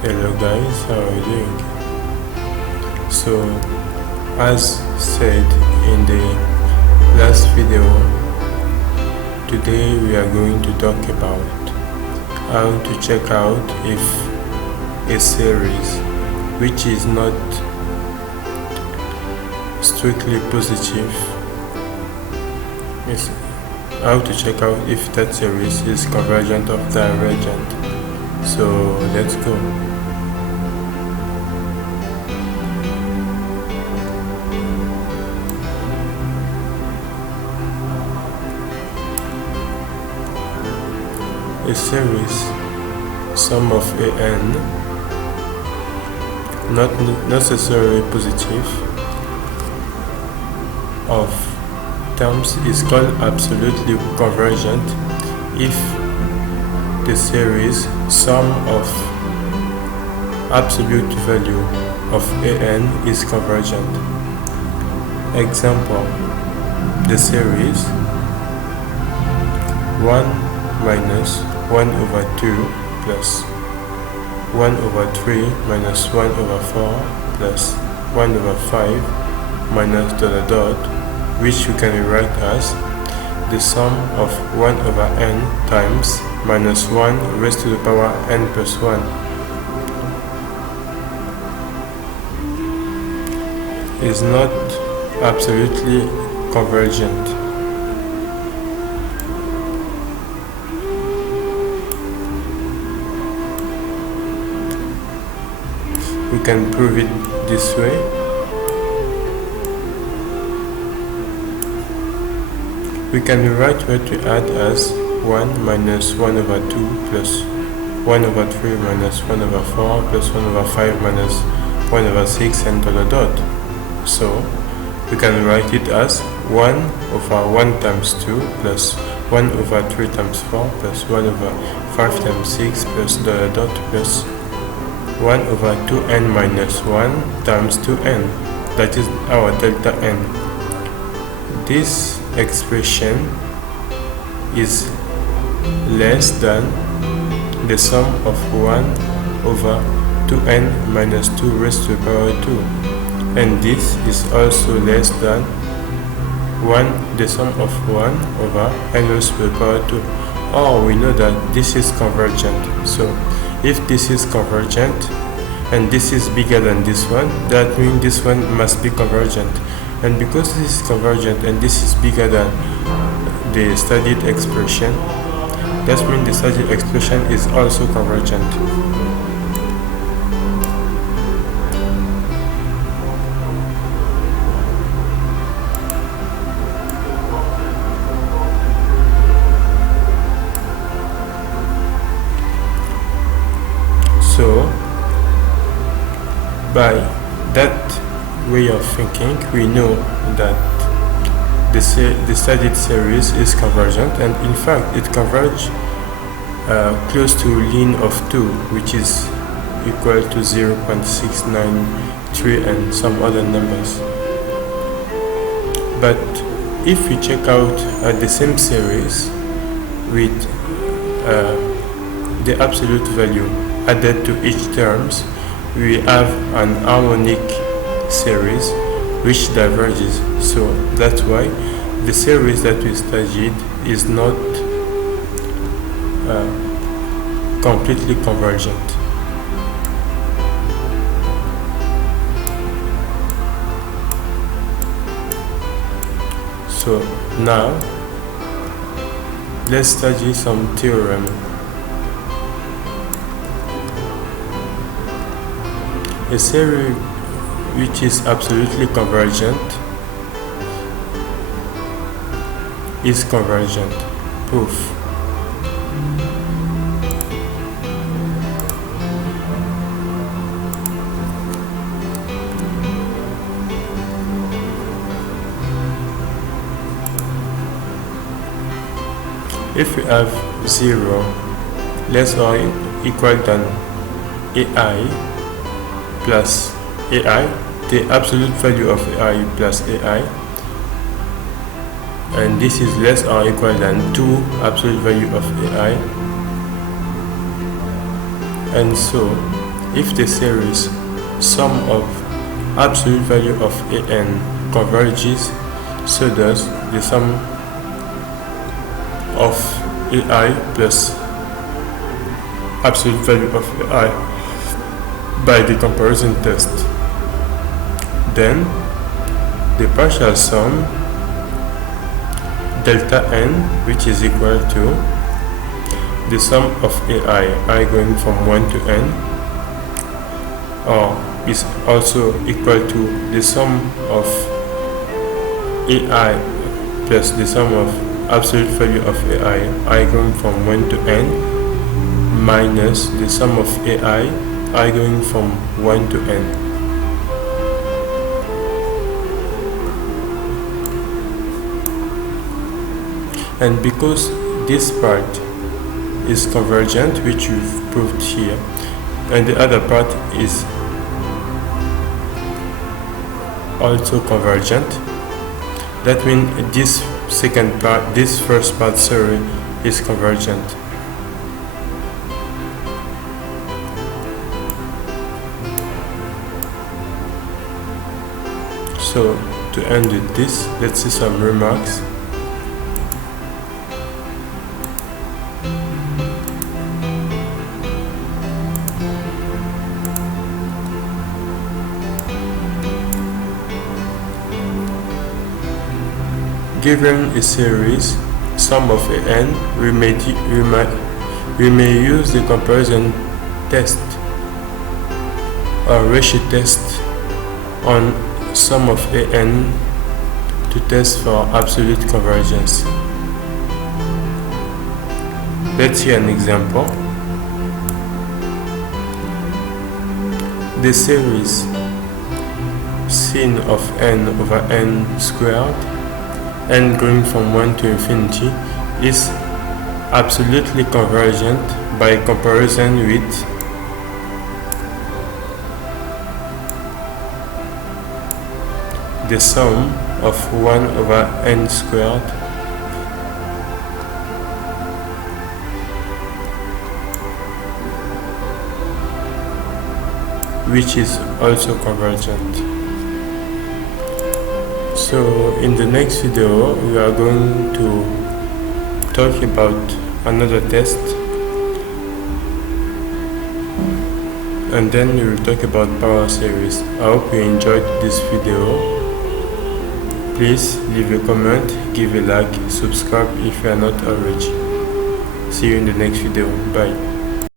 Hello guys, how are you doing? So, as said in the last video, today we are going to talk about how to check out if a series which is not strictly positive is how to check out if that series is convergent or divergent. So let's go. A series sum of an not necessarily positive of terms is called absolutely convergent if the series sum of absolute value of an is convergent. Example, the series 1 minus 1 over 2 plus 1 over 3 minus 1 over 4 plus 1 over 5 minus ... which you can rewrite as the sum of 1 over n times minus 1 raised to the power n plus 1 is not absolutely convergent. We can prove it this way. We can rewrite what we add as 1 minus 1 over 2 plus 1 over 3 minus 1 over 4 plus 1 over 5 minus 1 over 6 and ... So we can write it as 1 over 1 times 2 plus 1 over 3 times 4 plus 1 over 5 times 6 plus ... plus 1 over 2n minus 1 times 2n, that is our delta n. This expression is less than the sum of 1 over 2n minus 2 raised to the power 2, and this is also less than the sum of 1 over n raised to the power 2. Oh, we know that this is convergent. So if this is convergent and this is bigger than this one, that means this one must be convergent. And because this is convergent and this is bigger than the studied expression, that means the studied expression is also convergent. So, by that way of thinking, we know that the studied series is convergent, and in fact it converges close to ln of 2, which is equal to 0.693 and some other numbers. But if we check out the same series with the absolute value added to each terms, we have an harmonic series which diverges. So that's why the series that we studied is not completely convergent. So now let's study some theorem. A series which is absolutely convergent is convergent. Proof. If we have 0 less or equal than AI plus AI, the absolute value of AI plus AI, and this is less or equal than 2 absolute value of AI, and so if the series sum of absolute value of an converges, so does the sum of ai plus absolute value of ai by the comparison test. Then the partial sum delta n, which is equal to the sum of ai going from 1 to n, or is also equal to the sum of ai plus the sum of absolute value of ai going from 1 to n minus the sum of ai going from 1 to n. And because this part is convergent, which we've proved here, and the other part is also convergent, that means this second part, this first part, sorry, is convergent. So to end with this, let's see some remarks. Given a series sum of n, we may use the comparison test or ratio test on sum of an to test for absolute convergence. Let's see an example. The series sin of n over n squared, n going from 1 to infinity, is absolutely convergent by comparison with the sum of 1 over n squared which is also convergent. So in the next video we are going to talk about another test, and then we will talk about power series. I hope you enjoyed this video. Please leave a comment, give a like, subscribe if you are not already. See you in the next video. Bye.